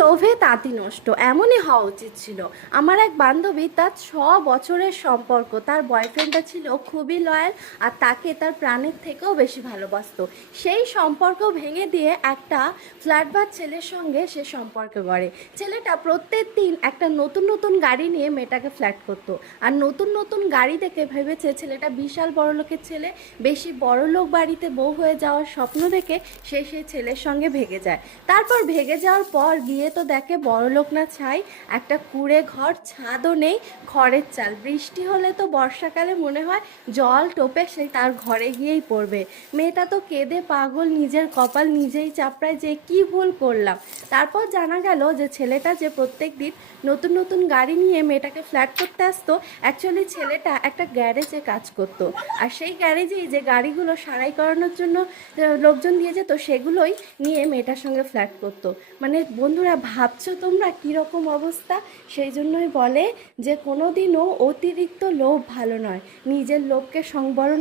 লোভে তাঁতি নষ্ট, এমনই হওয়া উচিত ছিল। আমার এক বান্ধবী, তার 6 বছরের সম্পর্ক, তার বয়ফ্রেন্ডটা ছিল খুবই লয়াল আর তাকে তার প্রাণের থেকেও বেশি ভালোবাসতো। সেই সম্পর্ক ভেঙে দিয়ে একটা ফ্ল্যাটবাজ ছেলের সঙ্গে সে সম্পর্ক গড়ে। ছেলেটা প্রত্যেক দিন একটা নতুন নতুন গাড়ি নিয়ে মেয়েটাকে ফ্ল্যাট করতো, আর নতুন নতুন গাড়ি দেখে ভেবেছে ছেলেটা বিশাল বড়লোকের ছেলে, বেশি বড়লোক বাড়িতে বউ হয়ে যাওয়ার স্বপ্ন দেখে সে সেই ছেলের সঙ্গে ভেগে যায়। তারপর ভেগে যাওয়ার পর গিয়ে তো দেখে বড়লোক না ছাই, একটা কুঁড়ে ঘর, ছাদও নেই, খড়ের চাল। বৃষ্টি হলে তো বর্ষাকালে মনে হয় জল টোপে সেই তার ঘরে গিয়েই পড়বে। মেয়েটা তো কেঁদে পাগল, নিজের কপাল নিজেই চাপড়ায় যে কি ভুল করলাম। তারপর জানা গেল যে ছেলেটা যে প্রত্যেক দিন নতুন নতুন গাড়ি নিয়ে মেয়েটাকে ফ্ল্যাট করতে আসতো, অ্যাকচুয়ালি ছেলেটা একটা গ্যারেজে কাজ করতো। আর সেই গ্যারেজেই যে গাড়িগুলো সারাই করানোর জন্য লোকজন দিয়ে যেত, সেগুলোই নিয়ে মেয়েটার সঙ্গে ফ্ল্যাট করতো। মানে বন্ধুরা, ভাবছো তোমরা কীরকম অবস্থা? সেই জন্যই বলে যে কোনো দিনও অতিরিক্ত লোভ ভালো নয়, নিজের লোভকে সংবরণ